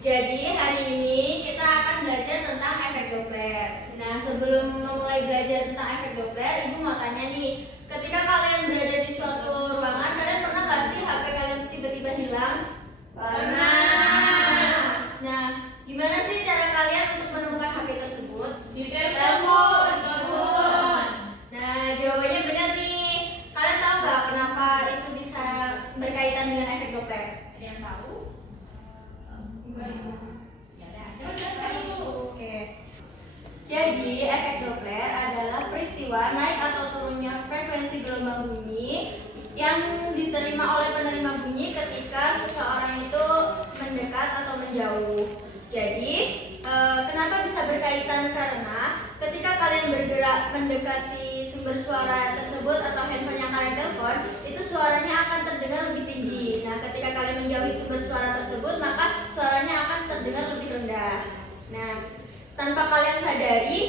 Jadi hari ini kita akan belajar tentang efek Doppler. Nah, sebelum memulai belajar tentang efek Doppler, Ibu mau tanya nih, ketika kalian berada di suatu ruangan, kalian pernah nggak sih HP kalian tiba-tiba hilang? Pernah. Nah, gimana sih cara kalian untuk menemukan HP tersebut? Di telepon. Nah, jawabannya benar nih. Kalian tahu nggak kenapa itu bisa berkaitan dengan efek Doppler? Ada yang tahu? Ya udah, coba jelaskan dulu. Oke. Jadi, efek Doppler adalah peristiwa naik atau turunnya frekuensi gelombang bunyi yang diterima oleh penerima bunyi ketika seseorang itu mendekat atau menjauh. Jadi, kenapa bisa berkaitan? Karena ketika kalian bergerak mendekati sumber suara tersebut atau handphone yang kalian telepon, itu suaranya akan terdengar lebih tinggi. Nah, ketika kalian menjauhi sumber suara tersebut, maka suaranya akan terdengar lebih rendah. Nah, tanpa kalian sadari,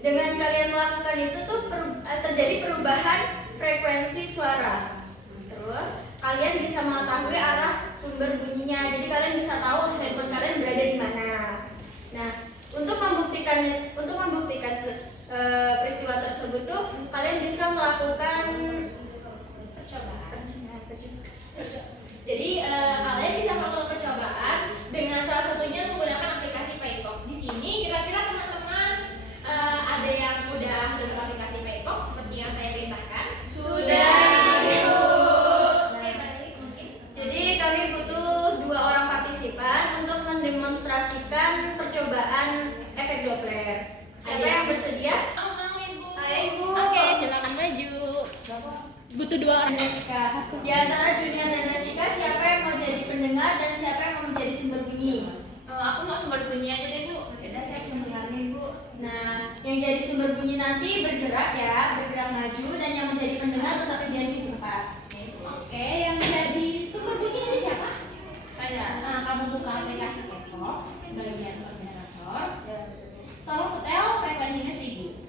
dengan kalian melakukan itu tuh terjadi perubahan frekuensi suara. Terus kalian bisa mengetahui arah sumber bunyinya. Jadi kalian bisa tahu handphone kalian berada di mana. Nah, untuk membuktikan peristiwa tersebut tuh kalian bisa melakukan percobaan. Jadi kalian bisa melakukan percobaan dengan salah satunya menggunakan aplikasi Paybox. Di sini kira-kira teman-teman ada yang udah download aplikasi Paybox seperti yang saya perintahkan? Sudah. Oke, baik, mungkin. Jadi kami butuh 2 orang partisipan untuk mendemonstrasikan percobaan efek Doppler. Siapa yang bersedia? Mau Ibu. Ayo, Ibu. Oke, silakan maju. Butuh 2 orang. Revika. Di antara Junior dan Revika, siapa yang mau jadi pendengar dan siapa yang mau menjadi sumber bunyi? Aku mau sumber bunyi aja deh, Bu. Beda, saya pendengarnya, Ibu. Nah, yang jadi sumber bunyi nanti bergerak maju, dan yang menjadi pendengar tetap diam di tempat. Oke, yang jadi sumber bunyi ini siapa? Saya. Nah, kamu buka aplikasi Paybox bagian moderator. Tolong setel frekuensinya 1000.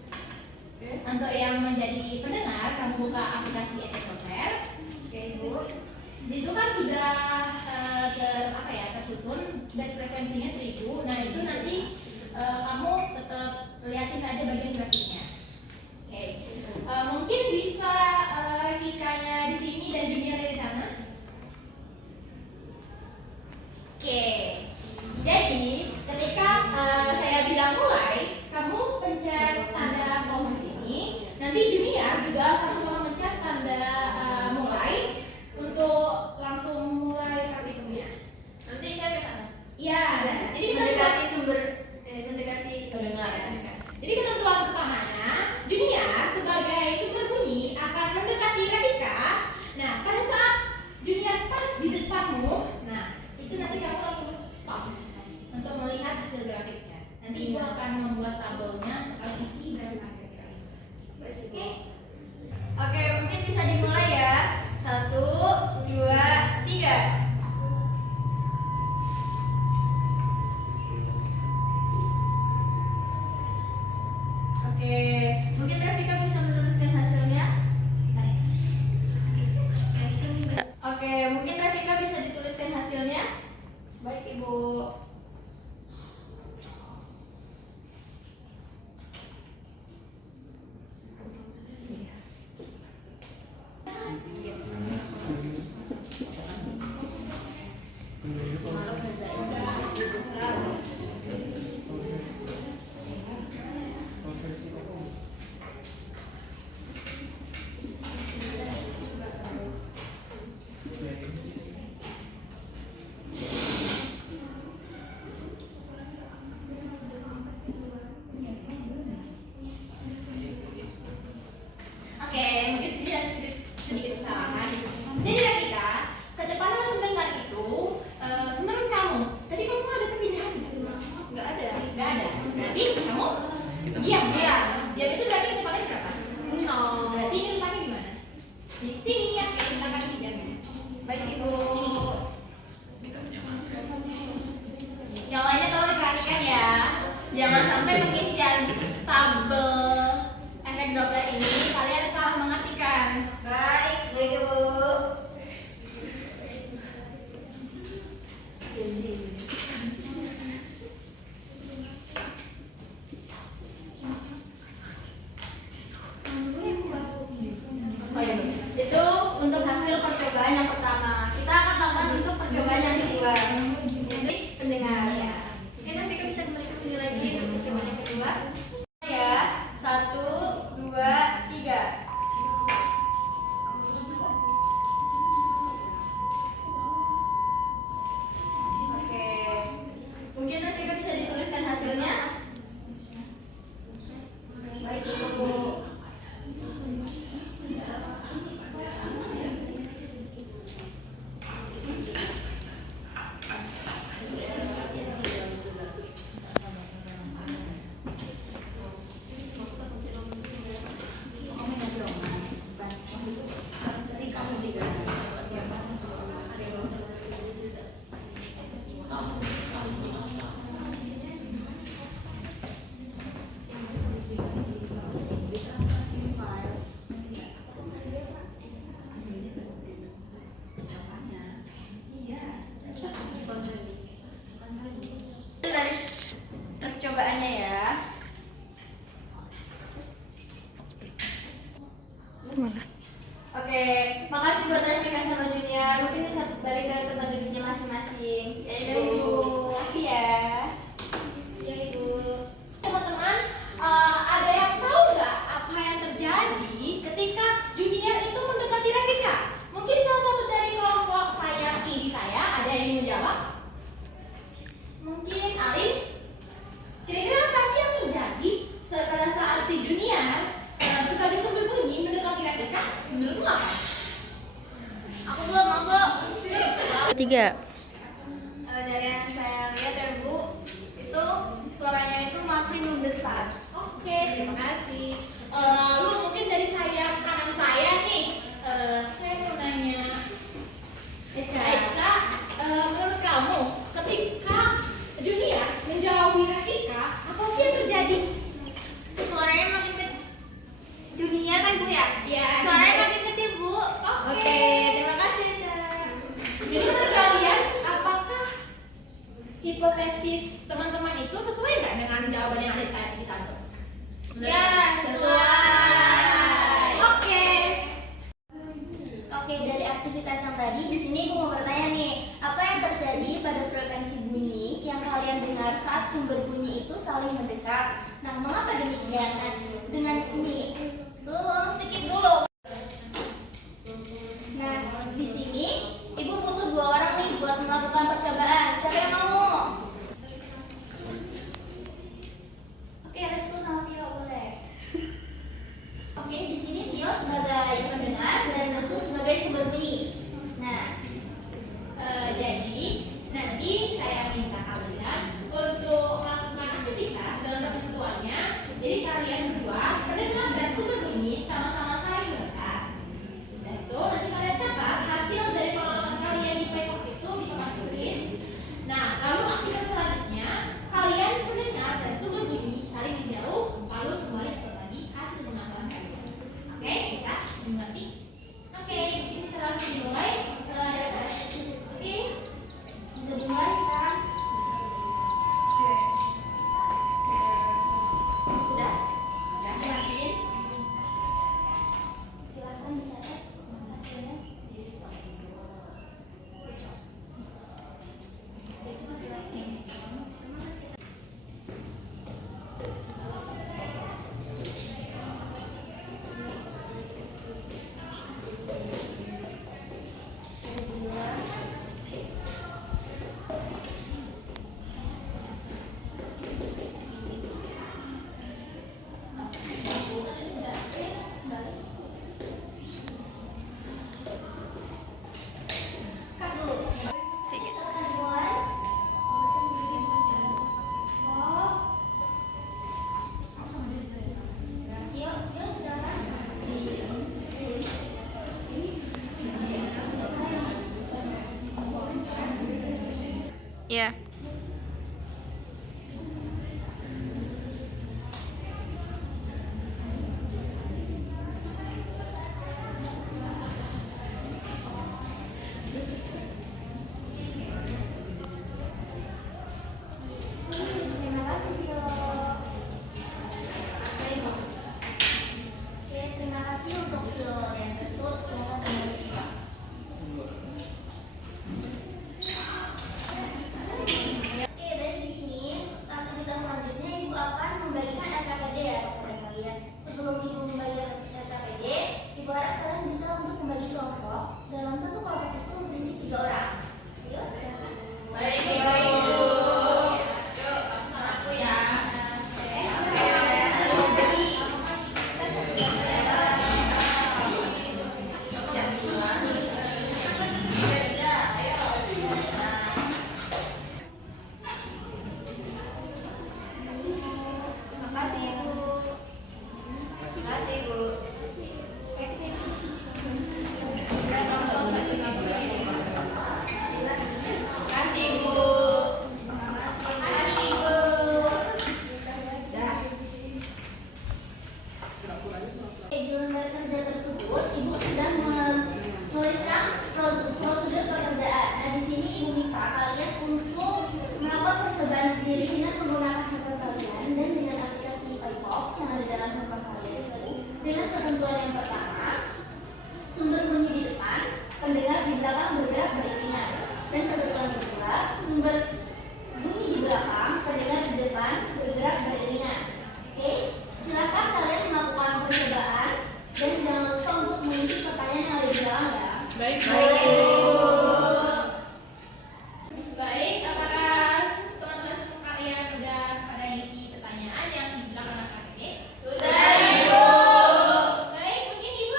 Untuk yang menjadi pendengar, kamu buka aplikasi efek Doppler. Oke, Ibu. Di situ kan sudah tersusun base frekuensinya 1000. Nah, itu nanti kamu tetap liatin aja bagian grafiknya. Oke. Mungkin bisa Revikanya di sini dan Junior di sana. Oke. Jadi, ketika saya bilang mulai, kamu pencet tanda pause ini. Nanti Junior juga sama-sama mencet tanda mulai untuk langsung mulai praktikumnya. Nanti saya ke sana. Iya, jadi kita mendekati pendengar. Jadi ketentuan pertamanya, Junior sebagai sumber bunyi akan mendekati Revika. Nah, pada saat Junior pas di depanmu, nah itu nanti kamu langsung pause untuk melihat hasil grafiknya. Nanti Ibu akan membuat tabelnya posisi berapa kira-kira. Oke? Oke, mungkin bisa dimulai ya. 1, 2, 3. Oke, mungkin Revika bisa menuliskan hasilnya. Oke, mungkin Revika bisa dituliskan hasilnya. Baik, Ibu. Oke, mungkin sedikit kesalahan. Jadi Revika, kecepatan mendengar itu menurut kamu, tadi kamu ada perpindahan nggak? Nggak ada. Nggak ada. Berarti kamu diam. Diam. Diam itu berarti kecepatannya berapa? 0. Berarti ini letaknya di mana? Di sini ya, silakan pindahnya. Baik, Ibu. Yang lainnya tolong diperhatikan ya. Jangan sampai pengisian tabel efek Doppler ini kalian salah mengartikan. Baik, Ibu. dari yang saya lihat ya Bu, itu suaranya itu makin membesar. Oke, terima kasih. Lalu mungkin dari saya kanan saya nih, saya mau nanya, Eca, menurut kamu ketika Junia menjauhi Rafika, apa sih yang terjadi? Suaranya makin kecil. Dunia kan Bu ya? Iya. Suaranya makin kecil Bu. Oke, terima kasih, Ca. Jadi menurut kalian, apakah hipotesis teman-teman itu sesuai nggak dengan jawaban yang ada di tabel? Ya, sesuai. Oke. Oke, dari aktivitas yang tadi, di sini aku mau bertanya nih, apa yang terjadi pada frekuensi bunyi yang kalian dengar saat sumber bunyi itu saling mendekat? Nah, mengapa demikian? Nah, dengan ini, sedikit dulu. Nah, di sini ibu butuh 2 orang nih buat melakukan percobaan. Siapa yang mau? Oke, Restu sama Tio boleh. Oke, di sini Tio sebagai pendengar dan Restu sebagai sumber bunyi. Nah, Jadi nanti saya minta kalian untuk melakukan aktivitas dalam ketentuannya. Jadi kalian berdua pendengar dan sumber bunyi sama-sama saling mendekat. Sudah itu nanti kalian catat hasil dari pengalaman kalian di Playbox itu di papan tulis. Nah, lalu aktivitas selanjutnya kalian pendengar dan sumber bunyi saling menjauh lalu kembali berbagi hasil pengamatan kalian. Oke, bisa dimengerti? Oke, mungkin bisa langsung dimulai. Oke, bisa dimulai sekarang. Sudah? yakin? Silakan dicatat hasilnya. Cut dulu. Silakan dimulai. Stop. Tio, silakan. Iya. Terima kasih, Tio. Oke, terima kasih untuk Tio dan Restu. Silakan kembali ke Oke, baik, di sini aktivitas selanjutnya Ibu akan membagikan RKPD ya kepada kalian. Sebelum Ibu membagikan RKPD, Ibu harap kalian bisa untuk membagi kelompok. Dalam satu kelompok itu berisi 3 orang. Ayo, silakan. Baik, Makasih Bu. Makasih Bu. Makasih Bu. Makasih Bu. Di lembar kerja tersebut, Ibu sudah menuliskan prosedur pekerjaan. Nah, di sini Ibu minta kalian untuk melakukan percobaan sendiri dengan menggunakan handphone kalian dan dengan aplikasi Playbox yang ada dalam handphone kalian itu. Dengan ketentuan yang pertama, sumber bunyi di depan, pendengar di belakang bergerak beriringan. Dan ketentuan kedua, sumber bunyi di belakang, pendengar di depan bergerak beriringan. Oke, silakan kalian melakukan percobaan dan jangan lupa untuk mengisi pertanyaan yang ada di belakang ya. baik, Baik, apakah teman-teman semua kalian udah pada ngisi pertanyaan yang di belakang KPD? Sudah Ibu. Baik, mungkin Ibu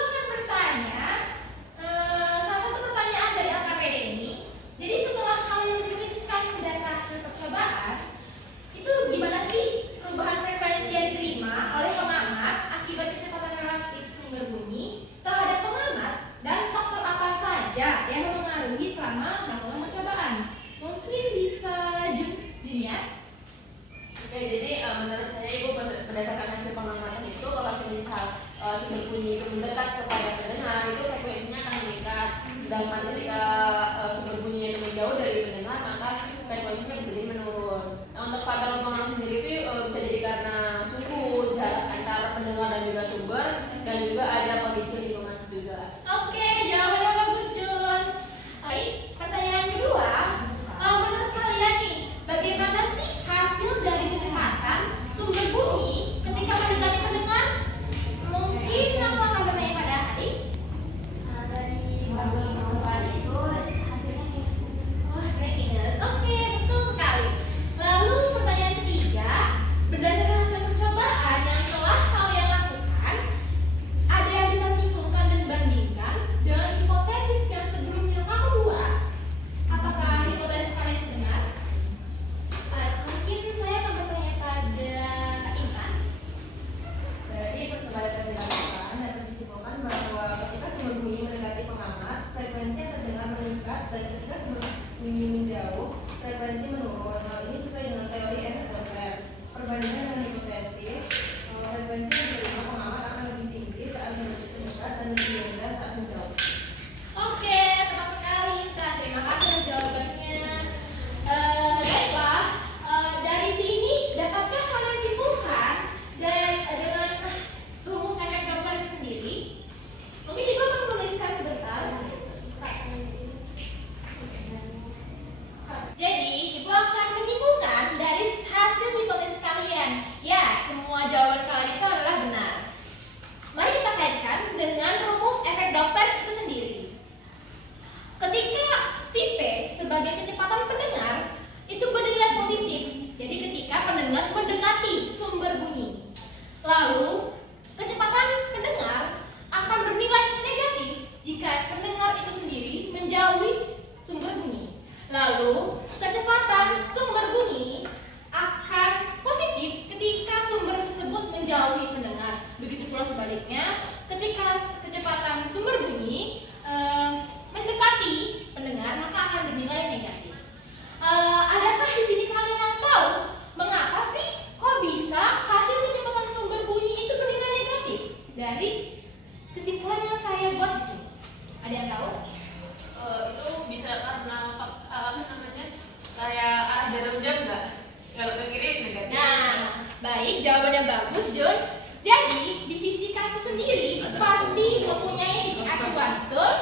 jawabannya bagus, Jun. Jadi, di fisika itu sendiri pasti mempunyai titik acuan, betul?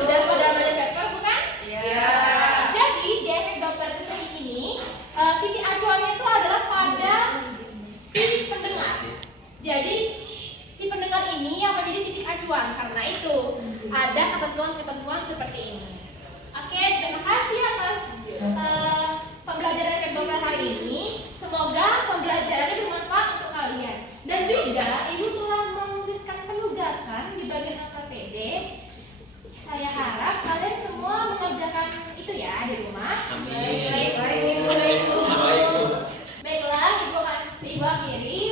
Sudah pada baca paper, bukan? Iya. Jadi, di efek Doppler kesini ini, titik acuannya itu adalah pada si pendengar. Jadi, si pendengar ini yang menjadi titik acuan. Karena itu, ada ketentuan-ketentuan seperti ini. Oke, terima kasih atas pembelajaran efek Doppler hari ini. Semoga pembelajarannya bermanfaat untuk kalian. Dan juga Ibu telah menuliskan penugasan di bagian LKPD. Saya harap kalian semua mengerjakan itu ya di rumah. Amin. Baiklah, Ibu akhiri.